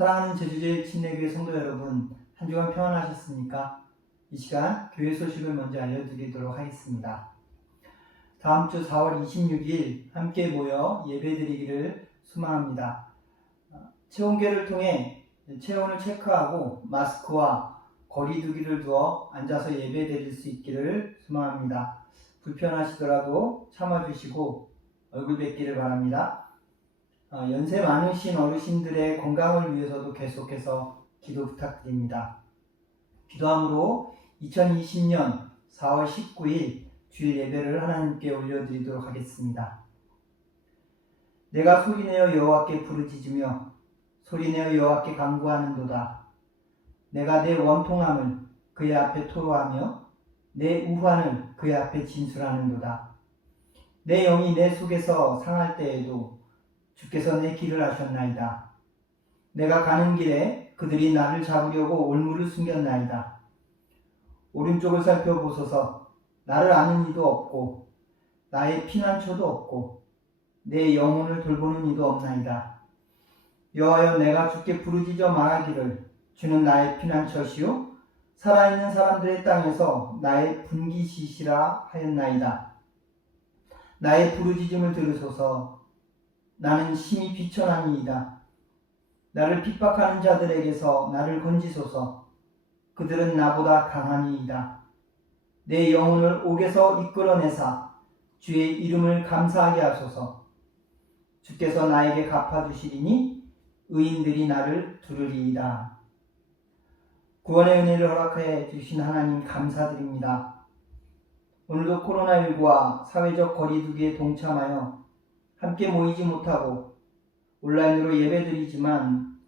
사랑하는 제주제 침례교회 성도 여러분, 한 주간 평안하셨습니까? 이 시간 교회 소식을 먼저 알려드리도록 하겠습니다. 다음 주 4월 26일 함께 모여 예배드리기를 소망합니다. 체온계를 통해 체온을 체크하고 마스크와 거리두기를 두어 앉아서 예배드릴 수 있기를 소망합니다. 불편하시더라도 참아주시고 얼굴 뵙기를 바랍니다. 연세 많으신 어르신들의 건강을 위해서도 계속해서 기도 부탁드립니다. 기도함으로 2020년 4월 19일 주일 예배를 하나님께 올려드리도록 하겠습니다. 내가 소리내어 여호와께 부르짖으며 소리내어 여호와께 간구하는도다. 내가 내 원통함을 그의 앞에 토로하며 내 우환을 그의 앞에 진술하는도다. 내 영이 내 속에서 상할 때에도 주께서 내 길을 아셨나이다. 내가 가는 길에 그들이 나를 잡으려고 올무를 숨겼나이다. 오른쪽을 살펴보소서. 나를 아는 이도 없고 나의 피난처도 없고 내 영혼을 돌보는 이도 없나이다. 여호와여, 내가 주께 부르짖어 말하기를 주는 나의 피난처시요 살아있는 사람들의 땅에서 나의 분기시시라 하였나이다. 나의 부르짖음을 들으소서. 나는 심히 비천하니이다. 나를 핍박하는 자들에게서 나를 건지소서. 그들은 나보다 강하니이다. 내 영혼을 옥에서 이끌어내사 주의 이름을 감사하게 하소서. 주께서 나에게 갚아주시리니 의인들이 나를 두르리이다. 구원의 은혜를 허락해 주신 하나님 감사드립니다. 오늘도 코로나19와 사회적 거리두기에 동참하여 함께 모이지 못하고 온라인으로 예배드리지만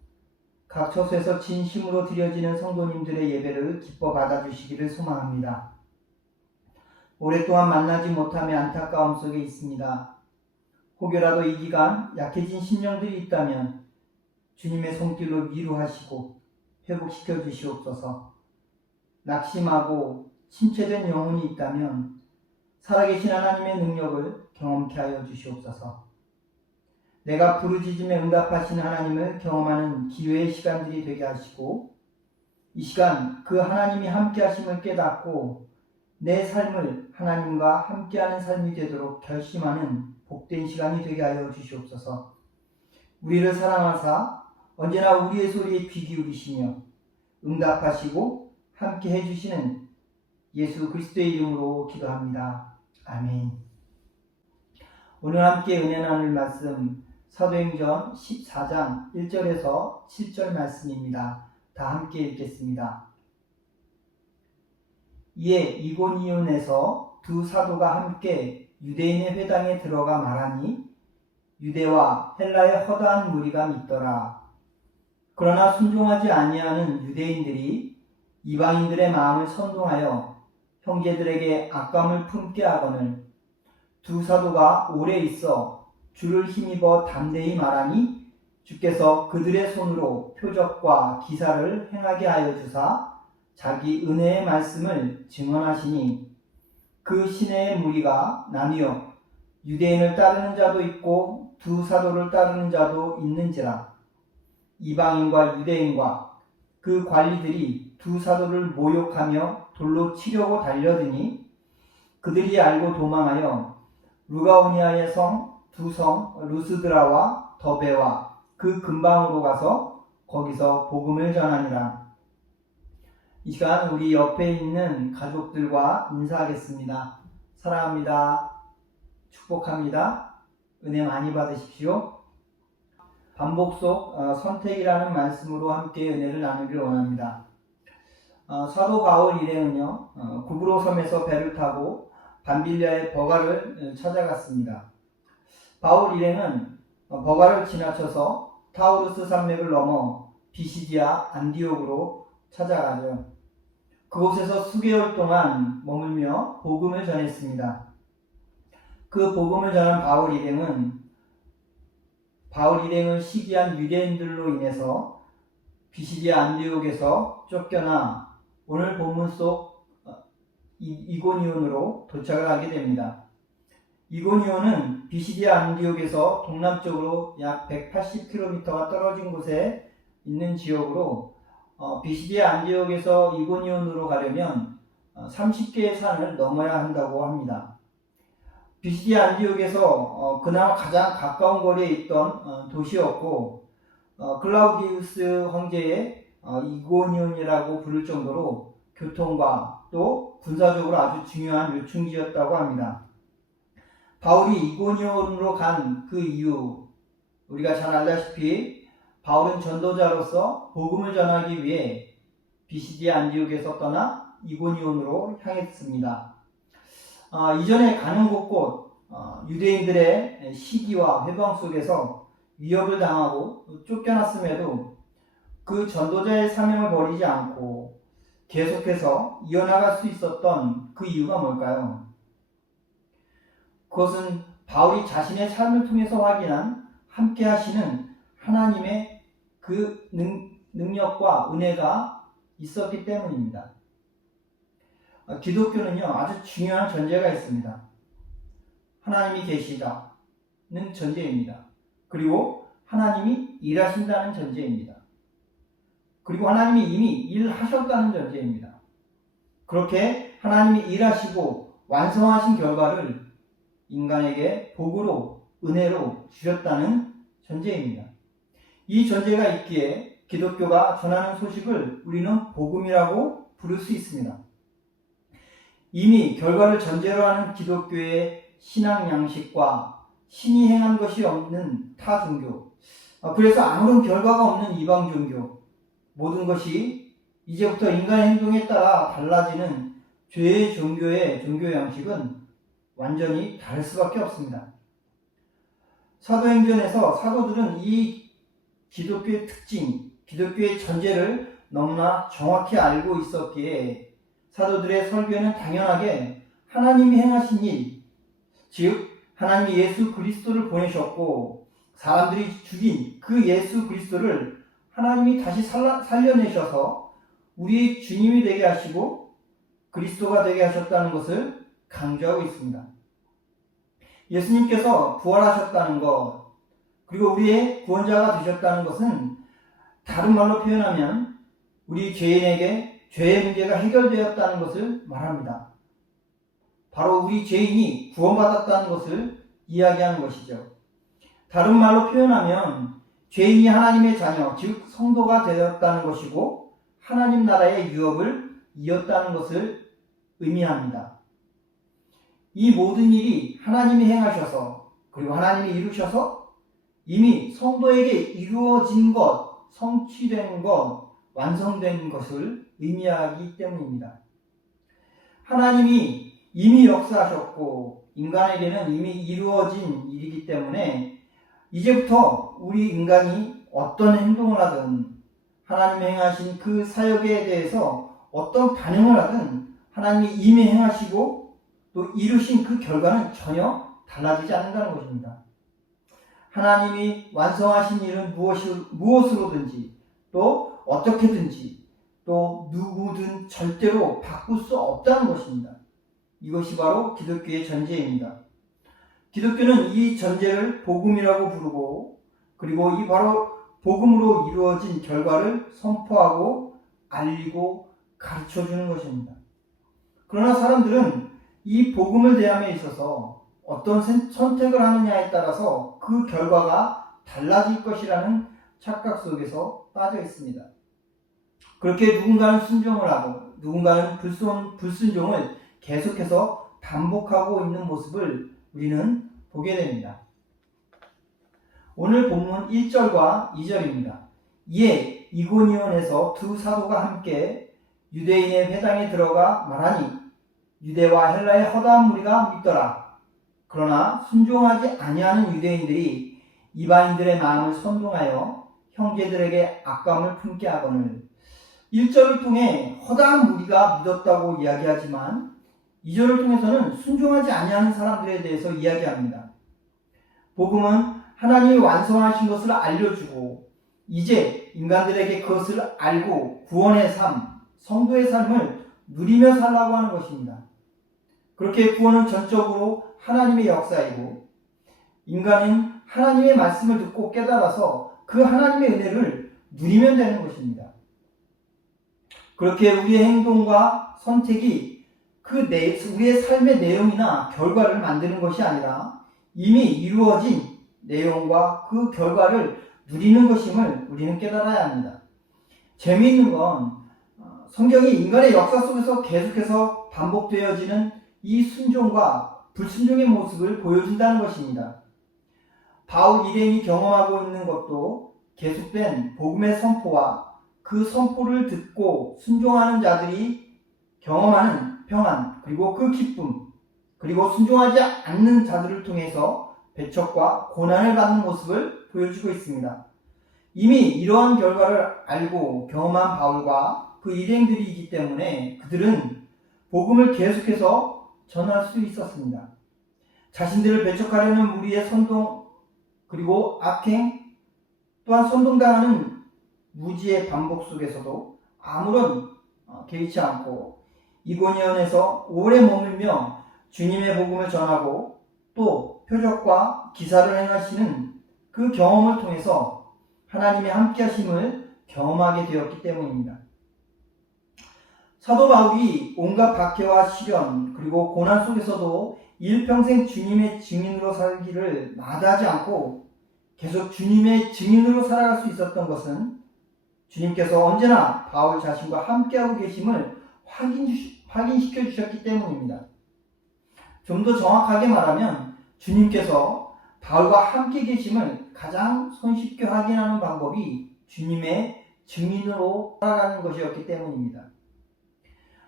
각 처소에서 진심으로 드려지는 성도님들의 예배를 기뻐 받아주시기를 소망합니다. 오랫동안 만나지 못함에 안타까움 속에 있습니다. 혹여라도 이 기간 약해진 심령들이 있다면 주님의 손길로 위로하시고 회복시켜 주시옵소서. 낙심하고 침체된 영혼이 있다면 살아계신 하나님의 능력을 경험케 하여 주시옵소서. 내가 부르짖음에 응답하시는 하나님을 경험하는 기회의 시간들이 되게 하시고 이 시간 그 하나님이 함께하심을 깨닫고 내 삶을 하나님과 함께하는 삶이 되도록 결심하는 복된 시간이 되게 하여 주시옵소서. 우리를 사랑하사 언제나 우리의 소리에 귀 기울이시며 응답하시고 함께 해주시는 예수 그리스도의 이름으로 기도합니다. 아멘. 오늘 함께 은혜 나눌 말씀 사도행전 14장 1절에서 7절 말씀입니다. 다 함께 읽겠습니다. 이에 이고니온에서 두 사도가 함께 유대인의 회당에 들어가 말하니 유대와 헬라의 허다한 무리가 믿더라. 그러나 순종하지 아니하는 유대인들이 이방인들의 마음을 선동하여 형제들에게 악감을 품게 하거늘 두 사도가 오래 있어 주를 힘입어 담대히 말하니 주께서 그들의 손으로 표적과 기사를 행하게 하여 주사 자기 은혜의 말씀을 증언하시니 그 시내의 무리가 나뉘어 유대인을 따르는 자도 있고 두 사도를 따르는 자도 있는지라. 이방인과 유대인과 그 관리들이 두 사도를 모욕하며 돌로 치려고 달려드니 그들이 알고 도망하여 루가오니아의 두 성 루스드라와 더베와 그 근방으로 가서 거기서 복음을 전하니라. 이 시간 우리 옆에 있는 가족들과 인사하겠습니다. 사랑합니다. 축복합니다. 은혜 많이 받으십시오. 반복 속 선택이라는 말씀으로 함께 은혜를 나누길 원합니다. 사도 바울 일행은요, 구브로 섬에서 배를 타고 밤빌리아의 버가를 찾아갔습니다. 바울 일행은 버가를 지나쳐서 타우루스 산맥을 넘어 비시디아 안디옥으로 찾아가죠. 그곳에서 수개월 동안 머물며 복음을 전했습니다. 그 복음을 전한 바울 일행을 시기한 유대인들로 인해서 비시디아 안디옥에서 쫓겨나 오늘 본문 속 이고니온으로 도착을 하게 됩니다. 이고니온은 비시디아 안디옥에서 동남쪽으로 약 180km가 떨어진 곳에 있는 지역으로 비시디아 안디옥에서 이고니온으로 가려면 30개의 산을 넘어야 한다고 합니다. 비시디아 안디옥에서 그나마 가장 가까운 거리에 있던 도시였고 클라우디우스 황제의 이고니온이라고 부를 정도로 교통과 또 군사적으로 아주 중요한 요충지였다고 합니다. 바울이 이고니온으로 간 그 이유, 우리가 잘 알다시피 바울은 전도자로서 복음을 전하기 위해 비시디아 안디옥에서 떠나 이고니온으로 향했습니다. 이전에 가는 곳곳 유대인들의 시기와 회방 속에서 위협을 당하고 쫓겨났음에도 그 전도자의 사명을 버리지 않고 계속해서 이어나갈 수 있었던 그 이유가 뭘까요? 그것은 바울이 자신의 삶을 통해서 확인한 함께 하시는 하나님의 그 능력과 은혜가 있었기 때문입니다. 기독교는요, 아주 중요한 전제가 있습니다. 하나님이 계시다는 전제입니다. 그리고 하나님이 일하신다는 전제입니다. 그리고 하나님이 이미 일하셨다는 전제입니다. 그렇게 하나님이 일하시고 완성하신 결과를 인간에게 복으로, 은혜로 주셨다는 전제입니다. 이 전제가 있기에 기독교가 전하는 소식을 우리는 복음이라고 부를 수 있습니다. 이미 결과를 전제로 하는 기독교의 신앙 양식과 신이 행한 것이 없는 타 종교, 그래서 아무런 결과가 없는 이방 종교, 모든 것이 이제부터 인간의 행동에 따라 달라지는 죄의 종교의 종교 양식은 완전히 다를 수밖에 없습니다. 사도행전에서 사도들은 이 기독교의 특징, 기독교의 전제를 너무나 정확히 알고 있었기에 사도들의 설교는 당연하게 하나님이 행하신 일, 즉 하나님이 예수 그리스도를 보내셨고 사람들이 죽인 그 예수 그리스도를 하나님이 다시 살려내셔서 우리의 주님이 되게 하시고 그리스도가 되게 하셨다는 것을 강조하고 있습니다. 예수님께서 부활하셨다는 것, 그리고 우리의 구원자가 되셨다는 것은 다른 말로 표현하면 우리 죄인에게 죄의 문제가 해결되었다는 것을 말합니다. 바로 우리 죄인이 구원받았다는 것을 이야기하는 것이죠. 다른 말로 표현하면 죄인이 하나님의 자녀, 즉 성도가 되었다는 것이고 하나님 나라의 유업을 이었다는 것을 의미합니다. 이 모든 일이 하나님이 행하셔서 그리고 하나님이 이루셔서 이미 성도에게 이루어진 것, 성취된 것, 완성된 것을 의미하기 때문입니다. 하나님이 이미 역사하셨고 인간에게는 이미 이루어진 일이기 때문에 이제부터 우리 인간이 어떤 행동을 하든 하나님이 행하신 그 사역에 대해서 어떤 반응을 하든 하나님이 이미 행하시고 또 이루신 그 결과는 전혀 달라지지 않는다는 것입니다. 하나님이 완성하신 일은 무엇으로든지 또 어떻게든지 또 누구든 절대로 바꿀 수 없다는 것입니다. 이것이 바로 기독교의 전제입니다. 기독교는 이 전제를 복음이라고 부르고 그리고 이 바로 복음으로 이루어진 결과를 선포하고 알리고 가르쳐주는 것입니다. 그러나 사람들은 이 복음을 대함에 있어서 어떤 선택을 하느냐에 따라서 그 결과가 달라질 것이라는 착각 속에서 빠져 있습니다. 그렇게 누군가는 순종을 하고 누군가는 불순종을 계속해서 반복하고 있는 모습을 우리는 보게 됩니다. 오늘 본문 1절과 2절입니다. 이에 이고니온에서 두 사도가 함께 유대인의 회당에 들어가 말하니 유대와 헬라의 허다한 무리가 믿더라. 그러나 순종하지 아니하는 유대인들이 이방인들의 마음을 선동하여 형제들에게 악감을 품게 하거늘. 1절을 통해 허다한 무리가 믿었다고 이야기하지만 2절을 통해서는 순종하지 아니하는 사람들에 대해서 이야기합니다. 복음은 하나님이 완성하신 것을 알려주고 이제 인간들에게 그것을 알고 구원의 삶, 성도의 삶을 누리며 살라고 하는 것입니다. 그렇게 구원은 전적으로 하나님의 역사이고 인간은 하나님의 말씀을 듣고 깨달아서 그 하나님의 은혜를 누리면 되는 것입니다. 그렇게 우리의 행동과 선택이 우리의 삶의 내용이나 결과를 만드는 것이 아니라 이미 이루어진 내용과 그 결과를 누리는 것임을 우리는 깨달아야 합니다. 재미있는 건 성경이 인간의 역사 속에서 계속해서 반복되어지는 이 순종과 불순종의 모습을 보여준다는 것입니다. 바울 일행이 경험하고 있는 것도 계속된 복음의 선포와 그 선포를 듣고 순종하는 자들이 경험하는 평안, 그리고 그 기쁨, 그리고 순종하지 않는 자들을 통해서 배척과 고난을 받는 모습을 보여주고 있습니다. 이미 이러한 결과를 알고 경험한 바울과 그 일행들이기 때문에 그들은 복음을 계속해서 전할 수 있었습니다. 자신들을 배척하려는 무리의 선동, 그리고 악행, 또한 선동당하는 무지의 반복 속에서도 아무런 개의치 않고 이고니온에서 오래 머물며 주님의 복음을 전하고 또 표적과 기사를 행하시는 그 경험을 통해서 하나님의 함께하심을 경험하게 되었기 때문입니다. 사도 바울이 온갖 박해와 시련 그리고 고난 속에서도 일평생 주님의 증인으로 살기를 마다하지 않고 계속 주님의 증인으로 살아갈 수 있었던 것은 주님께서 언제나 바울 자신과 함께하고 계심을 확인시켜 주셨기 때문입니다. 좀 더 정확하게 말하면 주님께서 바울과 함께 계심을 가장 손쉽게 확인하는 방법이 주님의 증인으로 살아가는 것이었기 때문입니다.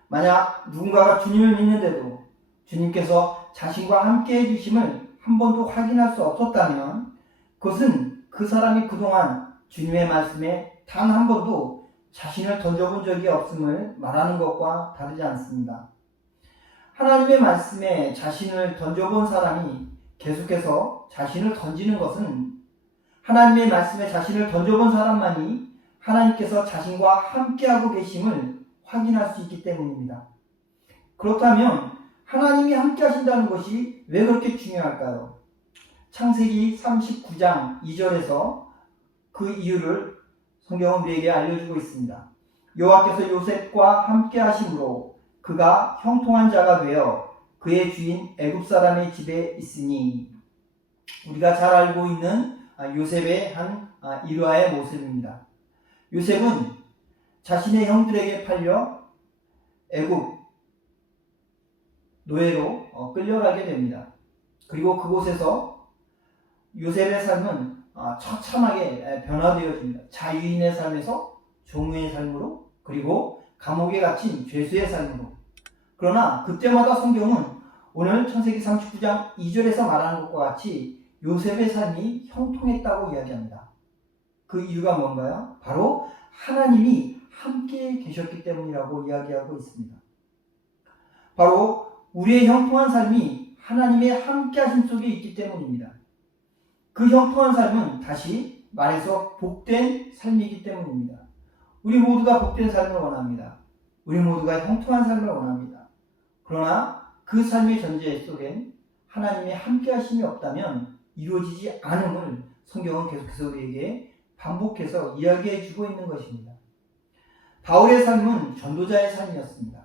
만약 누군가가 주님을 믿는데도 주님께서 자신과 함께 해주심을 한 번도 확인할 수 없었다면 그것은 그 사람이 그동안 주님의 말씀에 단 한 번도 자신을 던져본 적이 없음을 말하는 것과 다르지 않습니다. 하나님의 말씀에 자신을 던져본 사람이 계속해서 자신을 던지는 것은 하나님의 말씀에 자신을 던져본 사람만이 하나님께서 자신과 함께하고 계심을 확인할 수 있기 때문입니다. 그렇다면 하나님이 함께하신다는 것이 왜 그렇게 중요할까요? 창세기 39장 2절에서 그 이유를 성경은 우리에게 알려주고 있습니다. 여호와께서 요셉과 함께하심으로 그가 형통한 자가 되어 그의 주인 애굽 사람의 집에 있으니, 우리가 잘 알고 있는 요셉의 한 일화의 모습입니다. 요셉은 자신의 형들에게 팔려 애굽 노예로 끌려가게 됩니다. 그리고 그곳에서 요셉의 삶은 처참하게 변화되어집니다. 자유인의 삶에서 종의 삶으로, 그리고 감옥에 갇힌 죄수의 삶으로. 그러나 그때마다 성경은 오늘 창세기 39장 2절에서 말하는 것과 같이 요셉의 삶이 형통했다고 이야기합니다. 그 이유가 뭔가요? 바로 하나님이 함께 계셨기 때문이라고 이야기하고 있습니다. 바로 우리의 형통한 삶이 하나님의 함께하심 속에 있기 때문입니다. 그 형통한 삶은 다시 말해서 복된 삶이기 때문입니다. 우리 모두가 복된 삶을 원합니다. 우리 모두가 형통한 삶을 원합니다. 그러나 그 삶의 전제 속엔 하나님의 함께하심이 없다면 이루어지지 않음을 성경은 계속해서 우리에게 반복해서 이야기해 주고 있는 것입니다. 바울의 삶은 전도자의 삶이었습니다.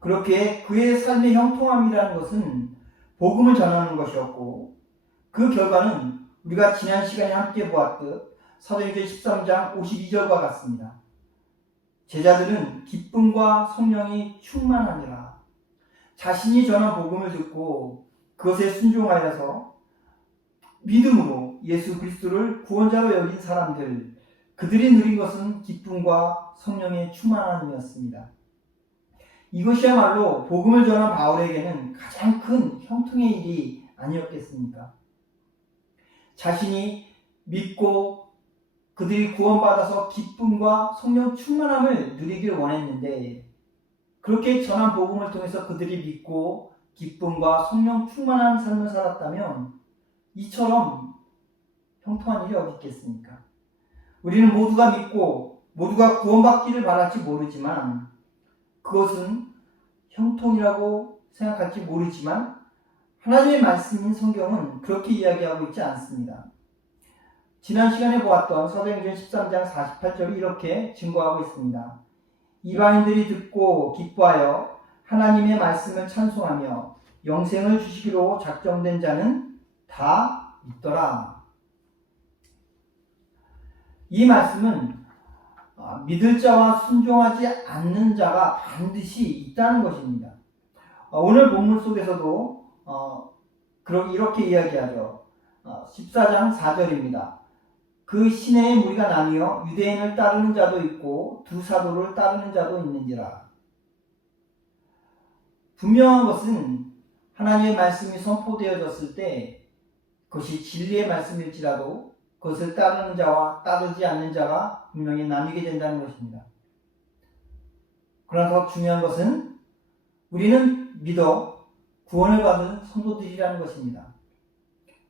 그렇게 그의 삶의 형통함이라는 것은 복음을 전하는 것이었고, 그 결과는 우리가 지난 시간에 함께 보았듯 사도행전 13장 52절과 같습니다. 제자들은 기쁨과 성령이 충만하니라. 자신이 전한 복음을 듣고 그것에 순종하여서 믿음으로 예수 그리스도를 구원자로 여긴 사람들, 그들이 누린 것은 기쁨과 성령의 충만함이었습니다. 이것이야말로 복음을 전한 바울에게는 가장 큰 형통의 일이 아니었겠습니까? 자신이 믿고 그들이 구원받아서 기쁨과 성령 충만함을 누리길 원했는데, 그렇게 전한 복음을 통해서 그들이 믿고 기쁨과 성령 충만한 삶을 살았다면 이처럼 형통한 일이 어디 있겠습니까? 우리는 모두가 믿고 모두가 구원받기를 바랄지 모르지만, 그것은 형통이라고 생각할지 모르지만 하나님의 말씀인 성경은 그렇게 이야기하고 있지 않습니다. 지난 시간에 보았던 사도행전 13장 48절이 이렇게 증거하고 있습니다. 이방인들이 듣고 기뻐하여 하나님의 말씀을 찬송하며 영생을 주시기로 작정된 자는 다 있더라. 이 말씀은 믿을 자와 순종하지 않는 자가 반드시 있다는 것입니다. 오늘 본문 속에서도 이렇게 이야기하죠. 14장 4절입니다. 그 시내에 무리가 나뉘어 유대인을 따르는 자도 있고 두 사도를 따르는 자도 있는지라. 분명한 것은 하나님의 말씀이 선포되어졌을 때 그것이 진리의 말씀일지라도 그것을 따르는 자와 따르지 않는 자가 분명히 나뉘게 된다는 것입니다. 그러나 더 중요한 것은 우리는 믿어 구원을 받은 성도들이라는 것입니다.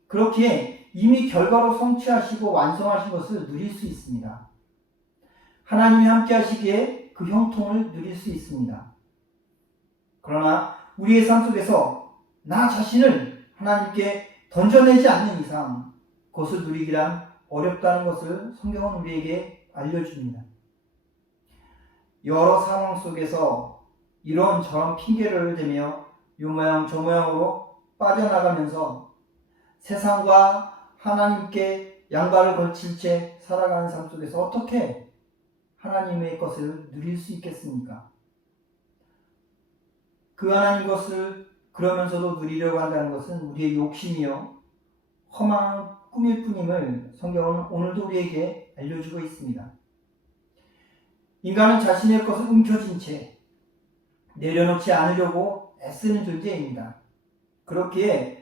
그렇기에 이미 결과로 성취하시고 완성하신 것을 누릴 수 있습니다. 하나님이 함께 하시기에 그 형통을 누릴 수 있습니다. 그러나 우리의 삶 속에서 나 자신을 하나님께 던져내지 않는 이상 그것을 누리기란 어렵다는 것을 성경은 우리에게 알려줍니다. 여러 상황 속에서 이런저런 핑계를 대며 요 모양 저 모양으로 빠져나가면서 세상과 하나님께 양발을 걸칠 채 살아가는 삶 속에서 어떻게 하나님의 것을 누릴 수 있겠습니까? 그 하나님 것을 그러면서도 누리려고 한다는 것은 우리의 욕심이요 허망한 꿈일 뿐임을 성경은 오늘도 우리에게 알려주고 있습니다. 인간은 자신의 것을 움켜쥔 채 내려놓지 않으려고 애쓰는 존재입니다. 그렇기에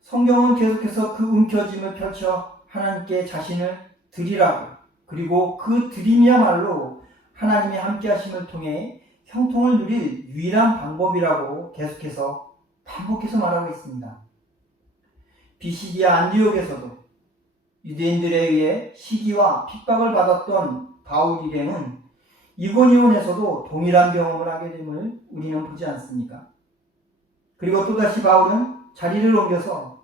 성경은 계속해서 그 움켜짐을 펼쳐 하나님께 자신을 드리라고, 그리고 그 드림이야말로 하나님의 함께 하심을 통해 형통을 누릴 유일한 방법이라고 계속해서 반복해서 말하고 있습니다. 비시디아 안디옥에서도 유대인들에 의해 시기와 핍박을 받았던 바울 일행은 이고니온에서도 동일한 경험을 하게 됨을 우리는 보지 않습니까? 그리고 또다시 바울은 자리를 옮겨서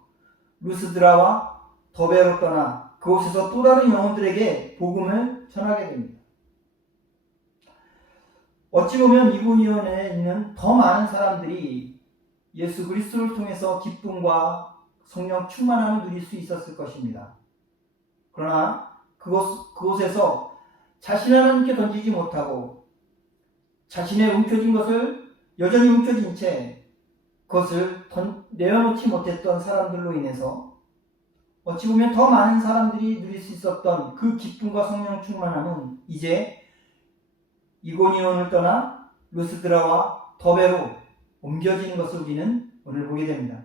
루스드라와 더베로 떠나 그곳에서 또 다른 영혼들에게 복음을 전하게 됩니다. 어찌 보면 이고니온에 있는 더 많은 사람들이 예수 그리스도를 통해서 기쁨과 성령 충만함을 누릴 수 있었을 것입니다. 그러나 그곳에서 자신을 하나님께 던지지 못하고 자신의 움켜쥔 것을 여전히 움켜쥔 채 그것을 내어놓지 못했던 사람들로 인해서 어찌 보면 더 많은 사람들이 누릴 수 있었던 그 기쁨과 성령 충만함은 이제 이고니온을 떠나 루스드라와 더베로 옮겨지는 것을 우리는 오늘 보게 됩니다.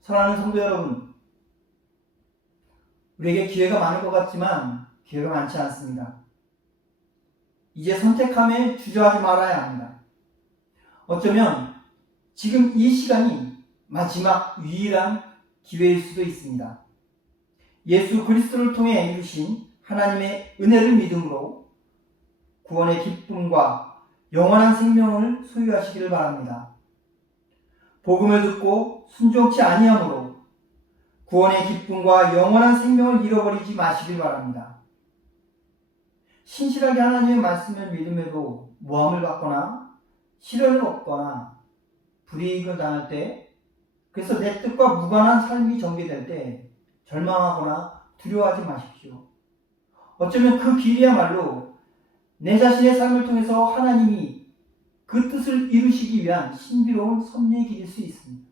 사랑하는 성도 여러분, 우리에게 기회가 많을 것 같지만 기회가 많지 않습니다. 이제 선택함에 주저하지 말아야 합니다. 어쩌면 지금 이 시간이 마지막 유일한 기회일 수도 있습니다. 예수 그리스도를 통해 이루신 하나님의 은혜를 믿음으로 구원의 기쁨과 영원한 생명을 소유하시기를 바랍니다. 복음을 듣고 순종치 아니함으로 구원의 기쁨과 영원한 생명을 잃어버리지 마시길 바랍니다. 신실하게 하나님의 말씀을 믿음에도 모함을 받거나 시련을 얻거나 불이익을 당할 때, 그래서 내 뜻과 무관한 삶이 전개될 때 절망하거나 두려워하지 마십시오. 어쩌면 그 길이야말로 내 자신의 삶을 통해서 하나님이 그 뜻을 이루시기 위한 신비로운 섭리의 길일 수 있습니다.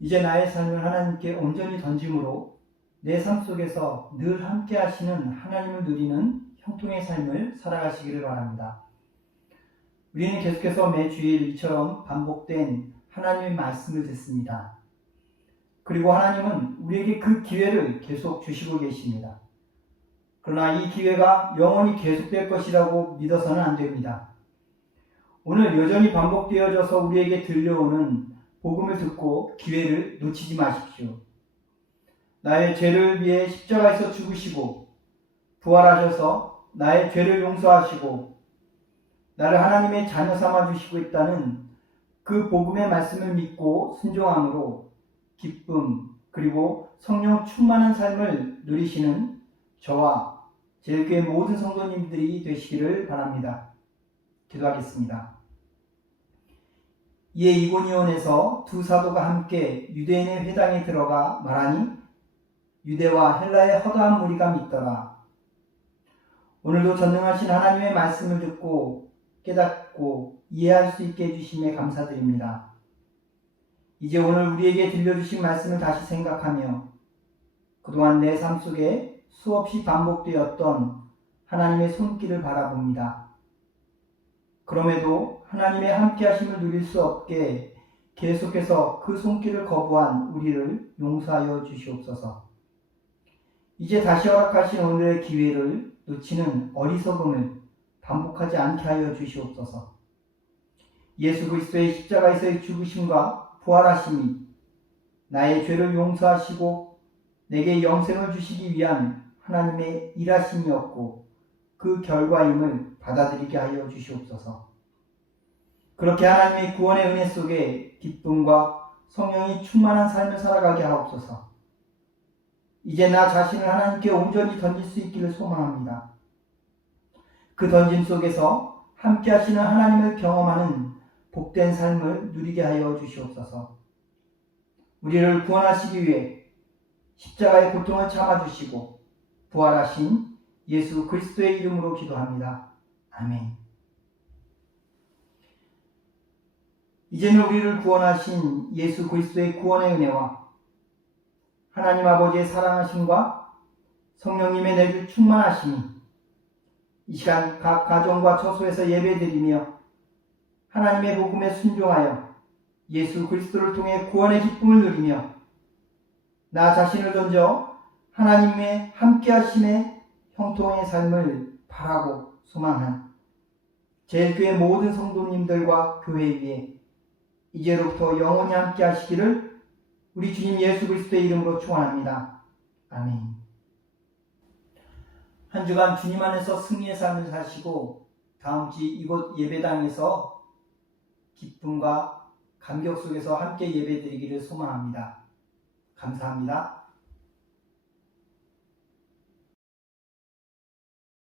이제 나의 삶을 하나님께 온전히 던짐으로 내 삶 속에서 늘 함께 하시는 하나님을 누리는 형통의 삶을 살아가시기를 바랍니다. 우리는 계속해서 매주일 이처럼 반복된 하나님의 말씀을 듣습니다. 그리고 하나님은 우리에게 그 기회를 계속 주시고 계십니다. 그러나 이 기회가 영원히 계속될 것이라고 믿어서는 안 됩니다. 오늘 여전히 반복되어져서 우리에게 들려오는 복음을 듣고 기회를 놓치지 마십시오. 나의 죄를 위해 십자가에서 죽으시고 부활하셔서 나의 죄를 용서하시고 나를 하나님의 자녀 삼아 주시고 있다는 그 복음의 말씀을 믿고 순종함으로 기쁨 그리고 성령 충만한 삶을 누리시는 저와 제일교회 모든 성도님들이 되시기를 바랍니다. 기도하겠습니다. 이에 이고니온에서 두 사도가 함께 유대인의 회당에 들어가 말하니 유대와 헬라의 허다한 무리가 믿더라. 오늘도 전능하신 하나님의 말씀을 듣고 깨닫고 이해할 수 있게 해주심에 감사드립니다. 이제 오늘 우리에게 들려주신 말씀을 다시 생각하며 그동안 내 삶 속에 수없이 반복되었던 하나님의 손길을 바라봅니다. 그럼에도 하나님의 함께하심을 누릴 수 없게 계속해서 그 손길을 거부한 우리를 용서하여 주시옵소서. 이제 다시 허락하신 오늘의 기회를 놓치는 어리석음을 반복하지 않게 하여 주시옵소서. 예수 그리스도의 십자가에서의 죽으심과 부활하심이 나의 죄를 용서하시고 내게 영생을 주시기 위한 하나님의 일하심이었고 그 결과임을 받아들이게 하여 주시옵소서. 그렇게 하나님의 구원의 은혜 속에 기쁨과 성령이 충만한 삶을 살아가게 하옵소서. 이제 나 자신을 하나님께 온전히 던질 수 있기를 소망합니다. 그 던짐 속에서 함께 하시는 하나님을 경험하는 복된 삶을 누리게 하여 주시옵소서. 우리를 구원하시기 위해 십자가의 고통을 참아주시고 부활하신 예수 그리스도의 이름으로 기도합니다. 아멘. 이제는 우리를 구원하신 예수 그리스도의 구원의 은혜와 하나님 아버지의 사랑하심과 성령님의 내주 충만하심이 이 시간 각 가정과 처소에서 예배드리며 하나님의 복음에 순종하여 예수 그리스도를 통해 구원의 기쁨을 누리며 나 자신을 던져 하나님의 함께하심의 형통의 삶을 바라고 소망한 제일교회 모든 성도님들과 교회 위에 이제로부터 영원히 함께하시기를 우리 주님 예수 그리스도의 이름으로 축원합니다. 아멘. 한 주간 주님 안에서 승리의 삶을 사시고 다음 주 이곳 예배당에서 기쁨과 감격 속에서 함께 예배드리기를 소망합니다. 감사합니다.